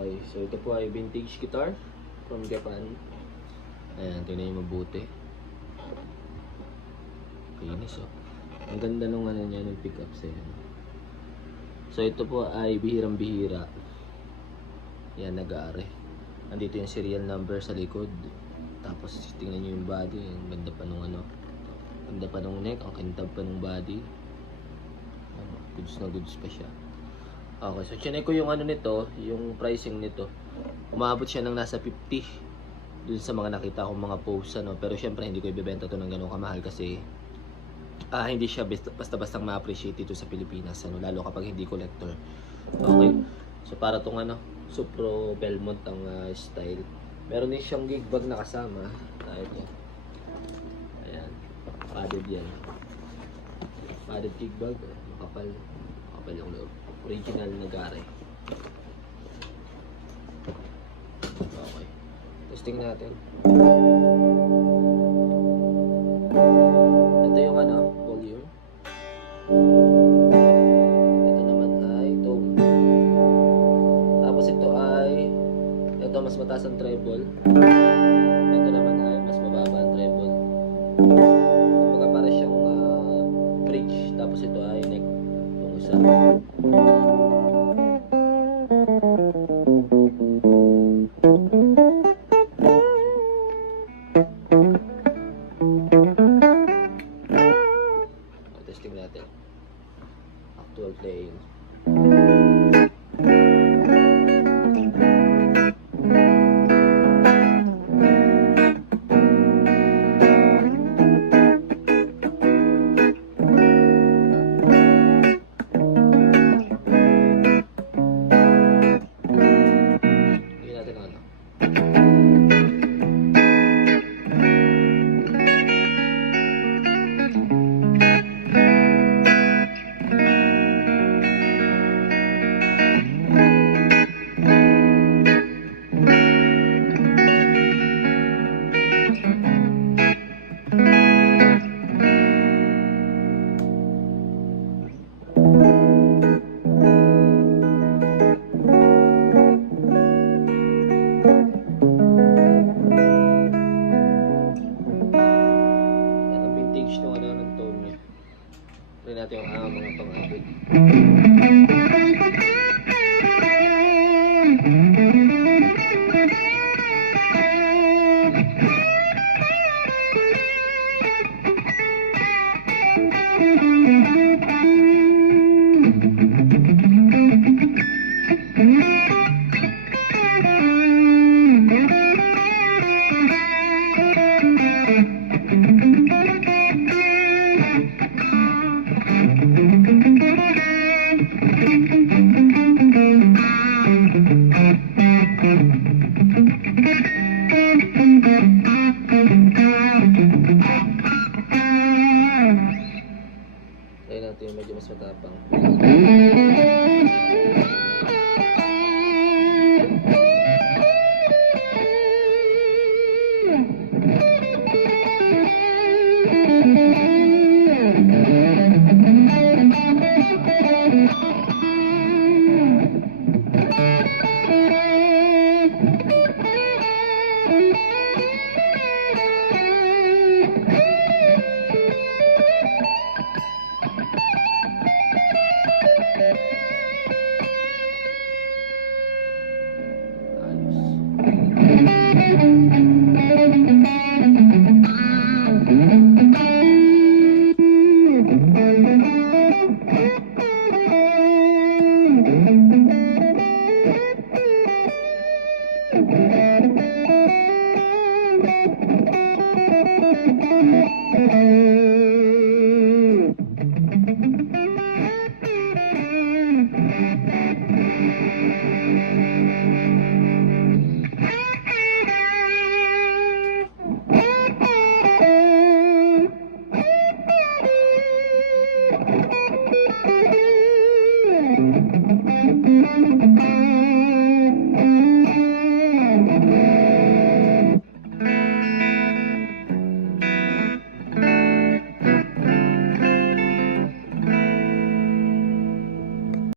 Okay, so ito po ay vintage guitar from Japan. Ayan, tingnan nyo mabuti. Kinis oh. Ang ganda nung ano niya, nung pickups eh. So ito po ay bihirang-bihira. Yan, nag-aare. Andito yung serial number sa likod. Tapos tingnan nyo yung body. Ang ganda pa nung ano. Ganda pa nung neck. Ang kintab pa nung body. Ano, goods na goods pa siya. Okay, so chinek ko yung ano nito, yung pricing nito. Umabot siya ng nasa 50 dun sa mga nakita kong mga posts ano, pero syempre hindi ko ibebenta to ng ganun kamahal kasi hindi siya basta-bastang ma-appreciate dito sa Pilipinas ano, lalo kapag hindi collector. Okay. So para tong ano, Supro Belmont ang style. Meron din siyang gig bag na kasama. Ito. Ayan. Padded yan. Padded gig bag, makapal. Makapal yung loob. Original na gare. Okay. Testing natin. Ito yung ano, volume. Ito naman ay tone. Tapos ito ay, ito mas mataas ang treble.